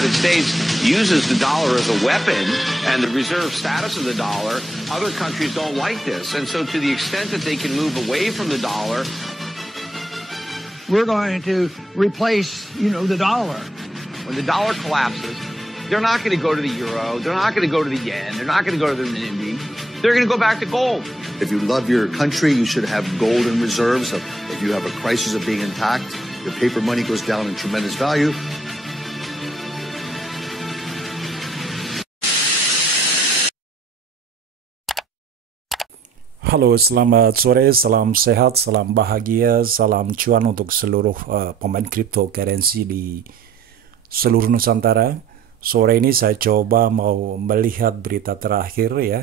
United States uses the dollar as a weapon and the reserve status of the dollar, other countries don't like this. And so to the extent that they can move away from the dollar, we're going to replace, the dollar. when the dollar collapses, they're not going to go to the euro, they're not going to go to the yen, they're not going to go to the renminbi, they're going to go back to gold. If you love your country, you should have gold in reserves. If you have a crisis of being intact, your paper money goes down in tremendous value. Halo, selamat sore, salam sehat, salam bahagia, salam cuan untuk seluruh pemain cryptocurrency di seluruh Nusantara. Sore ini saya coba mau melihat berita terakhir ya.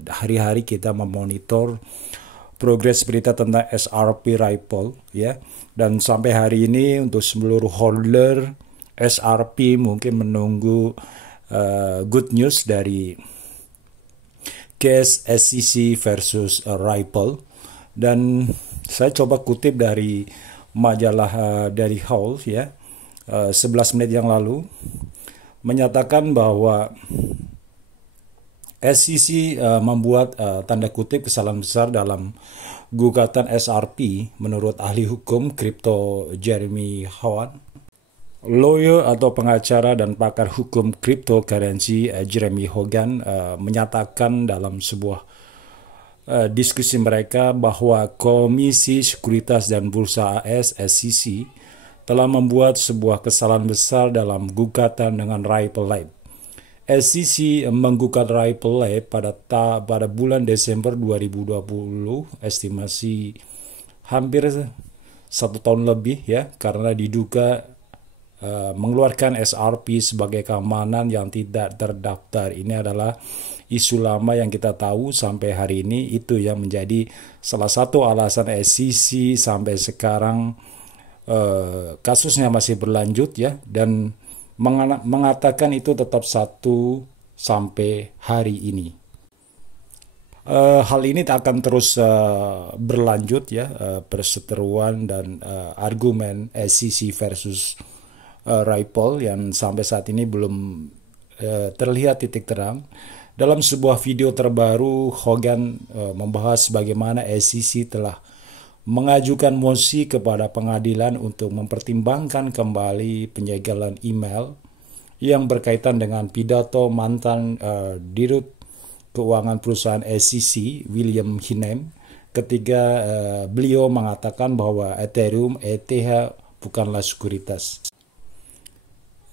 Hari-hari kita memonitor progres berita tentang SRP Ripple ya. Dan sampai hari ini untuk seluruh holder SRP mungkin menunggu good news dari case SEC versus Ripple. Dan saya coba kutip dari majalah dari Hall ya, 11 menit yang lalu, menyatakan bahwa SEC membuat tanda kutip kesalahan besar dalam gugatan SRP menurut ahli hukum kripto Jeremy Hoan. Lawyer atau pengacara dan pakar hukum cryptocurrency Jeremy Hogan menyatakan dalam sebuah diskusi mereka bahwa Komisi Sekuritas dan Bursa AS SEC telah membuat sebuah kesalahan besar dalam gugatan dengan Ripple Lab. SEC menggugat Ripple Lab pada bulan Desember 2020, estimasi hampir 1 tahun lebih ya, karena diduga mengeluarkan SRP sebagai keamanan yang tidak terdaftar. Ini adalah isu lama yang kita tahu sampai hari ini. Itu yang menjadi salah satu alasan SEC sampai sekarang kasusnya masih berlanjut ya, dan mengatakan itu tetap satu sampai hari ini. Hal ini akan terus berlanjut ya, perseteruan dan argumen SEC versus Ripple yang sampai saat ini belum terlihat titik terang. Dalam sebuah video terbaru, Hogan membahas bagaimana SEC telah mengajukan mosi kepada pengadilan untuk mempertimbangkan kembali penyegelan email yang berkaitan dengan pidato mantan Dirut Keuangan perusahaan SEC, William Hinem, ketika beliau mengatakan bahwa Ethereum, ETH bukanlah sekuritas.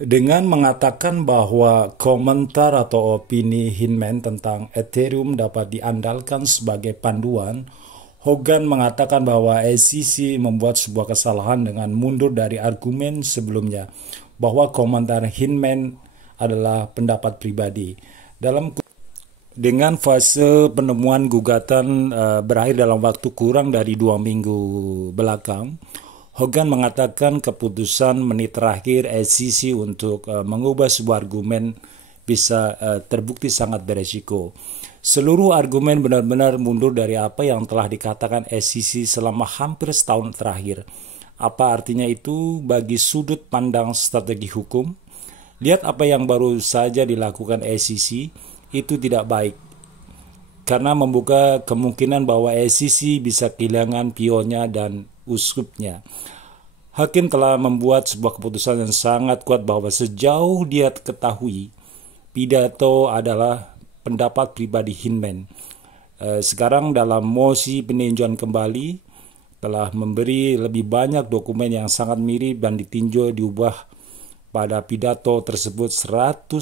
Dengan mengatakan bahwa komentar atau opini Hinman tentang Ethereum dapat diandalkan sebagai panduan, Hogan mengatakan bahwa SEC membuat sebuah kesalahan dengan mundur dari argumen sebelumnya bahwa komentar Hinman adalah pendapat pribadi. Dengan fase penemuan gugatan berakhir dalam waktu kurang dari 2 minggu belakang, Hogan mengatakan keputusan menit terakhir SEC untuk mengubah sebuah argumen bisa terbukti sangat beresiko. Seluruh argumen benar-benar mundur dari apa yang telah dikatakan SEC selama hampir setahun terakhir. Apa artinya itu bagi sudut pandang strategi hukum? Lihat apa yang baru saja dilakukan SEC, itu tidak baik. Karena membuka kemungkinan bahwa SEC bisa kehilangan pionnya dan uskupnya. Hakim telah membuat sebuah keputusan yang sangat kuat bahwa sejauh dia ketahui, pidato adalah pendapat pribadi Hinman. Sekarang dalam mosi peninjauan kembali telah memberi lebih banyak dokumen yang sangat mirip dan ditinjau diubah pada pidato tersebut 180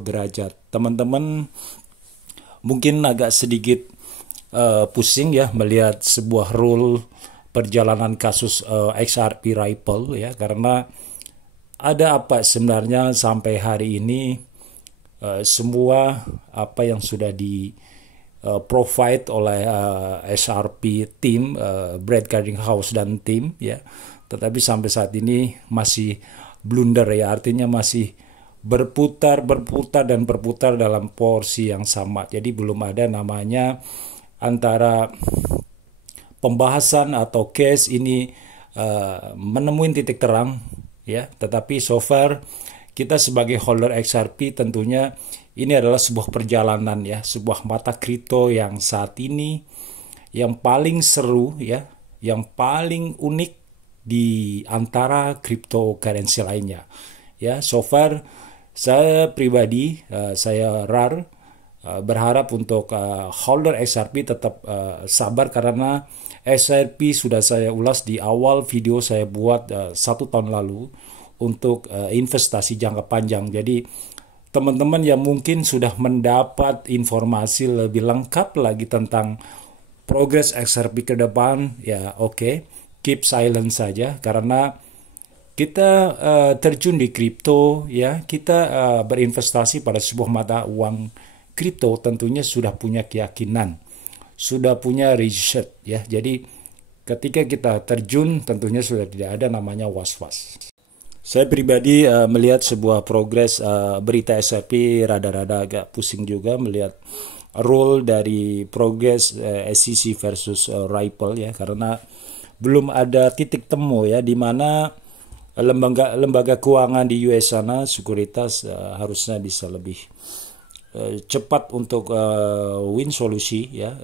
derajat. Teman-teman mungkin agak sedikit pusing ya melihat sebuah rule perjalanan kasus XRP Ripple ya, karena ada apa sebenarnya sampai hari ini. Semua apa yang sudah di provide oleh SRP team, Brad Garlinghouse dan tim ya, tetapi sampai saat ini masih blunder ya, artinya masih berputar dan berputar dalam porsi yang sama. Jadi belum ada namanya antara pembahasan atau case ini menemui titik terang ya, tetapi so far kita sebagai holder XRP tentunya ini adalah sebuah perjalanan ya, sebuah mata kripto yang saat ini yang paling seru ya, yang paling unik di antara cryptocurrency lainnya. Ya, so far saya pribadi, saya RAR, berharap untuk holder XRP tetap sabar karena XRP sudah saya ulas di awal video saya buat 1 tahun lalu untuk investasi jangka panjang. Jadi teman-teman yang mungkin sudah mendapat informasi lebih lengkap lagi tentang progres XRP ke depan, ya oke, keep silent saja karena kita terjun di kripto ya, kita berinvestasi pada sebuah mata uang kripto tentunya sudah punya keyakinan, sudah punya riset ya. Jadi ketika kita terjun tentunya sudah tidak ada namanya was-was. Saya pribadi melihat sebuah progres berita XRP rada-rada agak pusing juga melihat role dari progres SEC versus Ripple ya, karena belum ada titik temu ya di mana lembaga keuangan di US sana sekuritas harusnya bisa lebih cepat untuk win solusi ya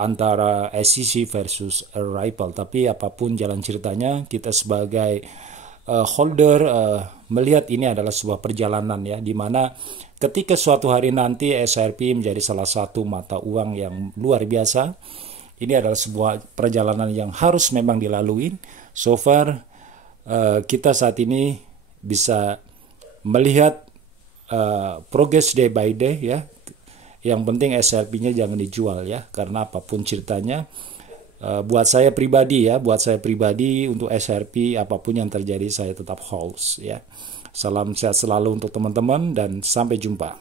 antara SEC versus Ripple. Tapi apapun jalan ceritanya, kita sebagai holder melihat ini adalah sebuah perjalanan ya, di mana ketika suatu hari nanti XRP menjadi salah satu mata uang yang luar biasa, ini adalah sebuah perjalanan yang harus memang dilalui. So far kita saat ini bisa melihat progress day by day ya. Yang penting XRP-nya jangan dijual ya, karena apapun ceritanya buat saya pribadi untuk XRP apapun yang terjadi saya tetap hold ya. Salam sehat selalu untuk teman-teman dan sampai jumpa.